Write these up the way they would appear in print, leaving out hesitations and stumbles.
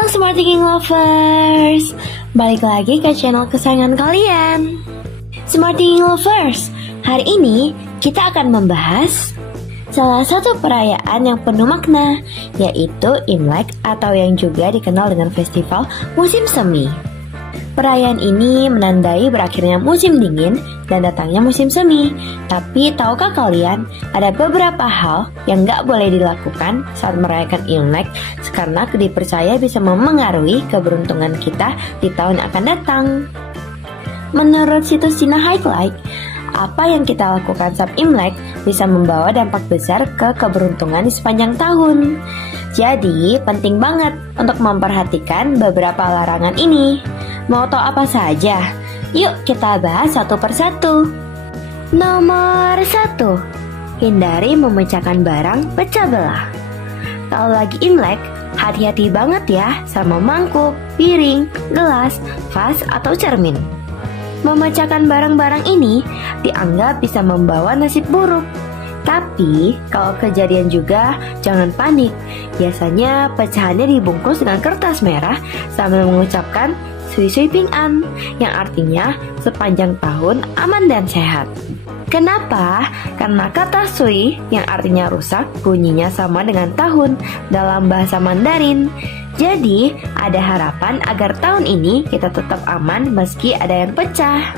Halo Smart Thinking Lovers, balik lagi ke channel kesayangan kalian, Smart Thinking Lovers. Hari ini kita akan membahas salah satu perayaan yang penuh makna, yaitu Imlek atau yang juga dikenal dengan festival musim semi. Perayaan ini menandai berakhirnya musim dingin dan datangnya musim semi. Tapi tahukah kalian, ada beberapa hal yang gak boleh dilakukan saat merayakan Imlek karena dipercaya bisa memengaruhi keberuntungan kita di tahun yang akan datang. Menurut situs Cina Highlight, apa yang kita lakukan saat Imlek bisa membawa dampak besar ke keberuntungan di sepanjang tahun. Jadi, penting banget untuk memperhatikan beberapa larangan ini. Mau tahu apa saja? Yuk kita bahas satu persatu. Nomor 1. Hindari memecahkan barang pecah belah. Kalau lagi Imlek, hati-hati banget ya sama mangkuk, piring, gelas, vas, atau cermin. Memecahkan barang-barang ini dianggap bisa membawa nasib buruk. Tapi kalau kejadian juga, jangan panik. Biasanya pecahannya dibungkus dengan kertas merah sambil mengucapkan Sui Sui Ping An, yang artinya sepanjang tahun aman dan sehat. Kenapa? Karena kata Sui yang artinya rusak bunyinya sama dengan tahun dalam bahasa Mandarin. Jadi ada harapan agar tahun ini kita tetap aman meski ada yang pecah.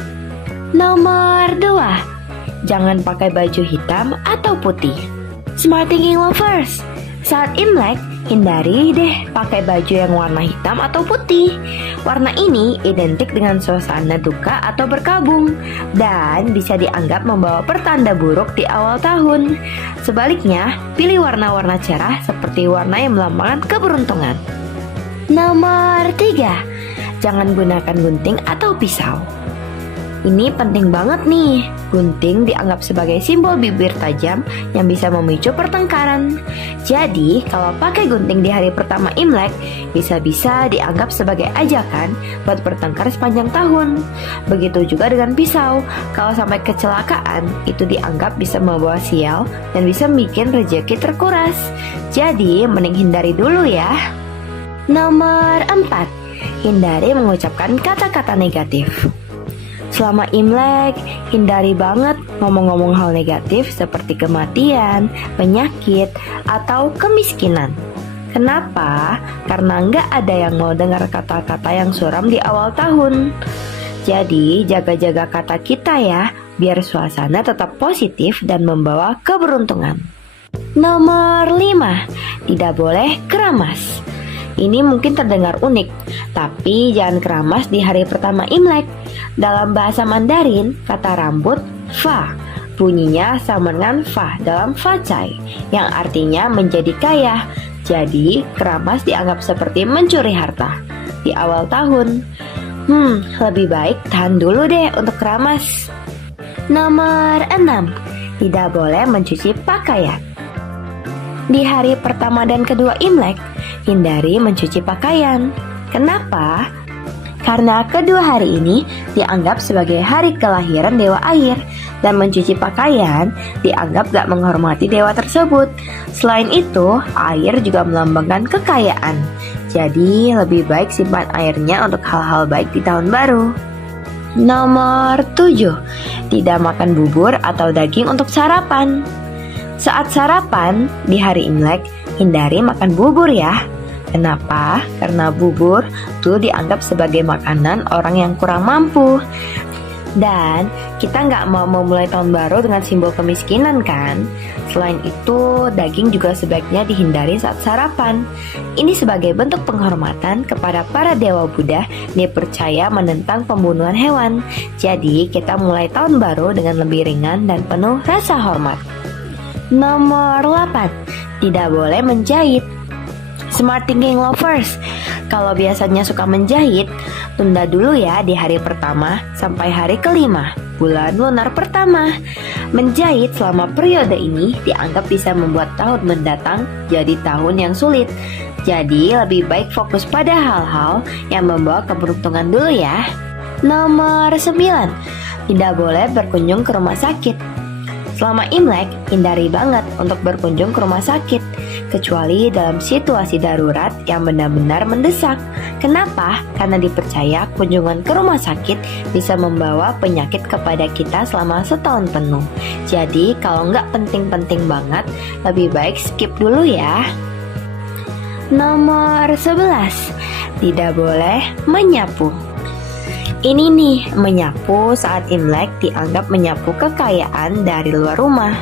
Nomor 2. Jangan pakai baju hitam atau putih. Smart Thinking Lovers, saat Imlek, hindari deh pakai baju yang warna hitam atau putih. Warna ini identik dengan suasana duka atau berkabung dan bisa dianggap membawa pertanda buruk di awal tahun. Sebaliknya, pilih warna-warna cerah seperti warna yang melambangkan keberuntungan. Nomor 3. Jangan gunakan gunting atau pisau. Ini penting banget nih. Gunting dianggap sebagai simbol bibir tajam yang bisa memicu pertengkaran. Jadi, kalau pakai gunting di hari pertama Imlek, bisa-bisa dianggap sebagai ajakan buat bertengkar sepanjang tahun. Begitu juga dengan pisau. Kalau sampai kecelakaan, itu dianggap bisa membawa sial dan bisa bikin rejeki terkuras. Jadi, mending hindari dulu ya. Nomor 4. Hindari mengucapkan kata-kata negatif. Selama Imlek, hindari banget ngomong-ngomong hal negatif seperti kematian, penyakit, atau kemiskinan. Kenapa? Karena nggak ada yang mau dengar kata-kata yang suram di awal tahun. Jadi, jaga-jaga kata kita ya, biar suasana tetap positif dan membawa keberuntungan. Nomor 5. Tidak boleh keramas. Ini mungkin terdengar unik, tapi jangan keramas di hari pertama Imlek. Dalam bahasa Mandarin, kata rambut fa bunyinya sama dengan fa dalam fa cai, yang artinya menjadi kaya. Jadi, keramas dianggap seperti mencuri harta di awal tahun. Lebih baik tahan dulu deh untuk keramas. Nomor 6. Tidak boleh mencuci pakaian. Di hari pertama dan kedua Imlek, hindari mencuci pakaian. Kenapa? Karena kedua hari ini dianggap sebagai hari kelahiran dewa air, dan mencuci pakaian dianggap gak menghormati dewa tersebut. Selain itu, air juga melambangkan kekayaan. Jadi lebih baik simpan airnya untuk hal-hal baik di tahun baru. Nomor 7. Tidak makan bubur atau daging untuk sarapan. Saat sarapan di hari Imlek, hindari makan bubur ya. Kenapa? Karena bubur tuh dianggap sebagai makanan orang yang kurang mampu. Dan kita nggak mau memulai tahun baru dengan simbol kemiskinan kan? Selain itu, daging juga sebaiknya dihindari saat sarapan. Ini sebagai bentuk penghormatan kepada para dewa Buddha yang percaya menentang pembunuhan hewan. Jadi kita mulai tahun baru dengan lebih ringan dan penuh rasa hormat. Nomor 8. Tidak boleh menjahit. Smart Thinking Lovers, kalau biasanya suka menjahit, tunda dulu ya di hari pertama sampai hari kelima, bulan lunar pertama. Menjahit selama periode ini dianggap bisa membuat tahun mendatang jadi tahun yang sulit. Jadi lebih baik fokus pada hal-hal yang membawa keberuntungan dulu ya. Nomor 9. Tidak boleh berkunjung ke rumah sakit. Selama Imlek, hindari banget untuk berkunjung ke rumah sakit, kecuali dalam situasi darurat yang benar-benar mendesak. Kenapa? Karena dipercaya kunjungan ke rumah sakit bisa membawa penyakit kepada kita selama setahun penuh. Jadi kalau nggak penting-penting banget, lebih baik skip dulu ya. Nomor 11, tidak boleh menyapu. Ini nih, menyapu saat Imlek dianggap menyapu kekayaan dari luar rumah.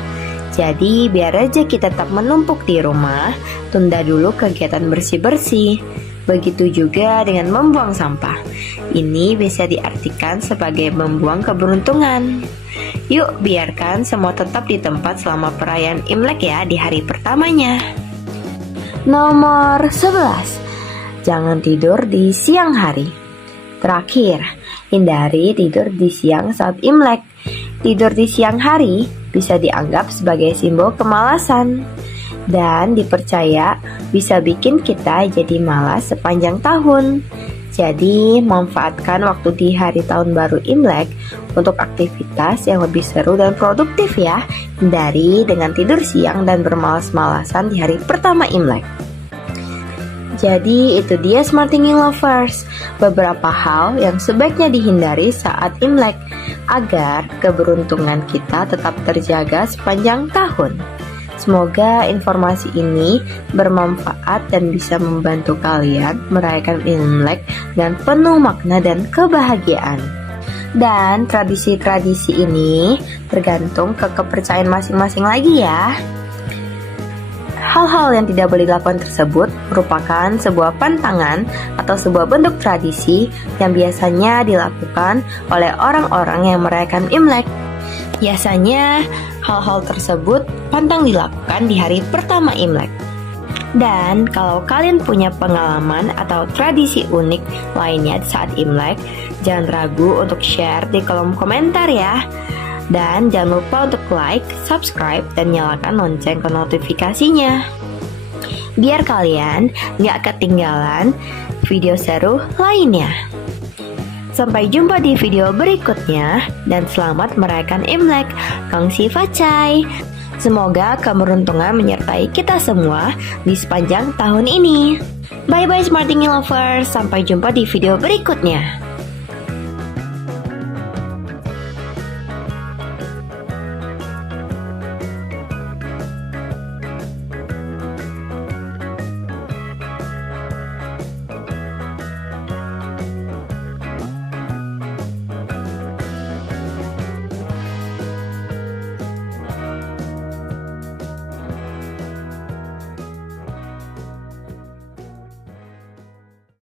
Jadi biar rezeki tetap menumpuk di rumah, tunda dulu kegiatan bersih-bersih. Begitu juga dengan membuang sampah. Ini bisa diartikan sebagai membuang keberuntungan. Yuk biarkan semua tetap di tempat selama perayaan Imlek ya di hari pertamanya. Nomor 11, jangan tidur di siang hari. Terakhir, hindari tidur di siang saat Imlek. Tidur di siang hari bisa dianggap sebagai simbol kemalasan dan dipercaya bisa bikin kita jadi malas sepanjang tahun. Jadi, manfaatkan waktu di hari tahun baru Imlek untuk aktivitas yang lebih seru dan produktif ya. Hindari dengan tidur siang dan bermalas-malasan di hari pertama Imlek. Jadi itu dia Smart Thinking Lovers, beberapa hal yang sebaiknya dihindari saat Imlek agar keberuntungan kita tetap terjaga sepanjang tahun. Semoga informasi ini bermanfaat dan bisa membantu kalian merayakan Imlek dengan penuh makna dan kebahagiaan. Dan tradisi-tradisi ini tergantung ke kepercayaan masing-masing lagi ya. Hal-hal yang tidak boleh dilakukan tersebut merupakan sebuah pantangan atau sebuah bentuk tradisi yang biasanya dilakukan oleh orang-orang yang merayakan Imlek. Biasanya hal-hal tersebut pantang dilakukan di hari pertama Imlek. Dan kalau kalian punya pengalaman atau tradisi unik lainnya saat Imlek, jangan ragu untuk share di kolom komentar ya. Dan jangan lupa untuk like, subscribe, dan nyalakan lonceng notifikasinya biar kalian gak ketinggalan video seru lainnya. Sampai jumpa di video berikutnya dan selamat merayakan Imlek. Gongsi Facai. Semoga keberuntungan menyertai kita semua di sepanjang tahun ini. Bye-bye Smart Thinking Lovers. Sampai jumpa di video berikutnya.